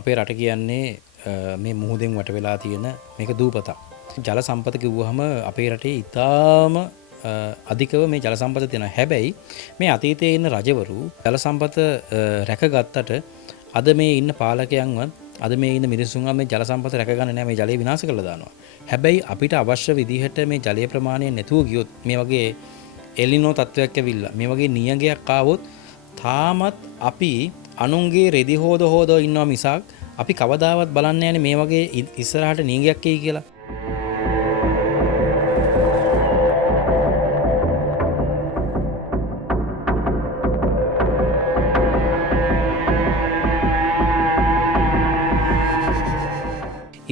අපේ රට කියන්නේ මේ මුහුදෙන් වට වෙලා තියෙන මේක දූපතක්. ජල සම්පත කිව්වහම අපේ රටේ ඉතාම අධිකව මේ ජල සම්පත තියෙනවා. හැබැයි මේ අතීතයේ ඉන්න රජවරු ජල සම්පත රැකගත්තට අද මේ ඉන්න පාලකයන්වත් අද මේ ඉන්න මිනිස්සුන්ව මේ ජල සම්පත රැකගන්නේ නැහැ. මේ ජලය විනාශ කරලා දානවා. හැබැයි අපිට අවශ්‍ය විදිහට මේ ජලයේ ප්‍රමාණය නැතුව ගියොත් මේ වගේ එලිනෝ තත්වයක් ඇවිල්ලා මේ වගේ නියඟයක් ආවොත් තාමත් අපි අනුන්ගේ රෙදි හොද ඉන්නවා මිසක් අපි කවදාවත් බලන්නේ නැහැ මේ වගේ ඉස්සරහට නියඟයක් එයි කියලා.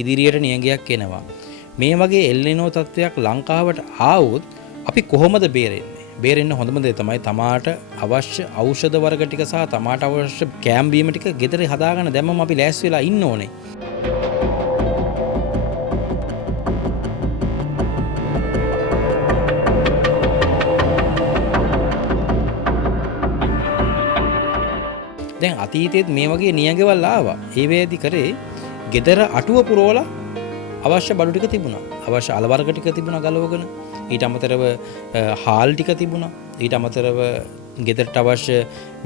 ඉදිරියට නියඟයක් එනවා. මේ වගේ එල්නිනෝ තත්වයක් ලංකාවට ආවොත් අපි කොහොමද බේරෙන්නේ? බේරෙන්න හොඳම දේ තමයි තමාට අවශ්‍ය ඖෂධ වර්ග ටික සහ තමාට අවශ්‍ය කෑම බීම ටික ගෙදර හදාගන්න දැම්මම අපි ලෑස්ති වෙලා ඉන්න ඕනේ. දැන් අතීතයේත් මේ වගේ නියඟවල් ආවා. ඒ වේදි කරේ ගෙදර අටුව පුරවලා අවශ්‍ය බඩු ටික තිබුණා. අවශ්‍ය අල වර්ග ටික තිබුණා ගලවගෙන. ඊට අමතරව හාල් ටික තිබුණා. ඊට අමතරව ගෙදරට අවශ්‍ය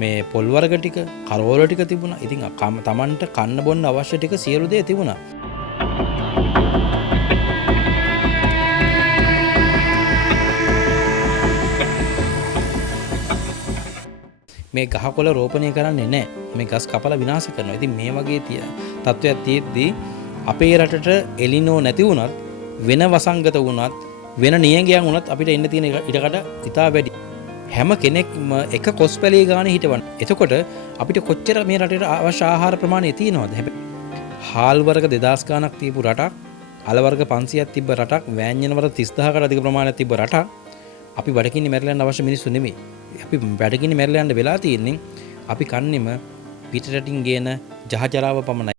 මේ පොල් වර්ග ටික, කරවල ටික තිබුණා. ඉතින් තමන්ට කන්න බොන්න අවශ්‍ය ටික සියලු දේ තිබුණා. මේ ගහකොළ රෝපණය කරන්නේ නැහැ. මේ ගස් කපලා විනාශ කරනවා. ඉතින් මේ වගේ තත්ත්වයක් තියෙද්දී අපේ රටට එලිනෝ නැති වුණත් වෙන වසංගත වුණත් වෙන නියඟයන් වුණත් අපිට එන්න තියෙන ඉඩකඩ ඉතා වැඩි. හැම කෙනෙක්ම එක කොස්පැලේ ගානේ හිටවන්න. එතකොට අපිට කොච්චර මේ රටේට අවශ්‍ය ආහාර ප්‍රමාණය තියෙනවද? හැබැයි හාල් වර්ග 2000 ගාණක් තියපු රටක්, අල වර්ග 500ක් තිබ්බ රටක්, වෑංජන වර්ග 30000කට අධික ප්‍රමාණයක් තිබ්බ රටක් අපි බඩගින්නේ මැරලා යන අවශ්‍ය මිනිස්සු නෙමෙයි. අපි බඩගින්නේ මැරලා යන්න වෙලා තියෙන්නේ අපි කන්නේම පිටරටින් ගේන ජහජරාව පමණයි.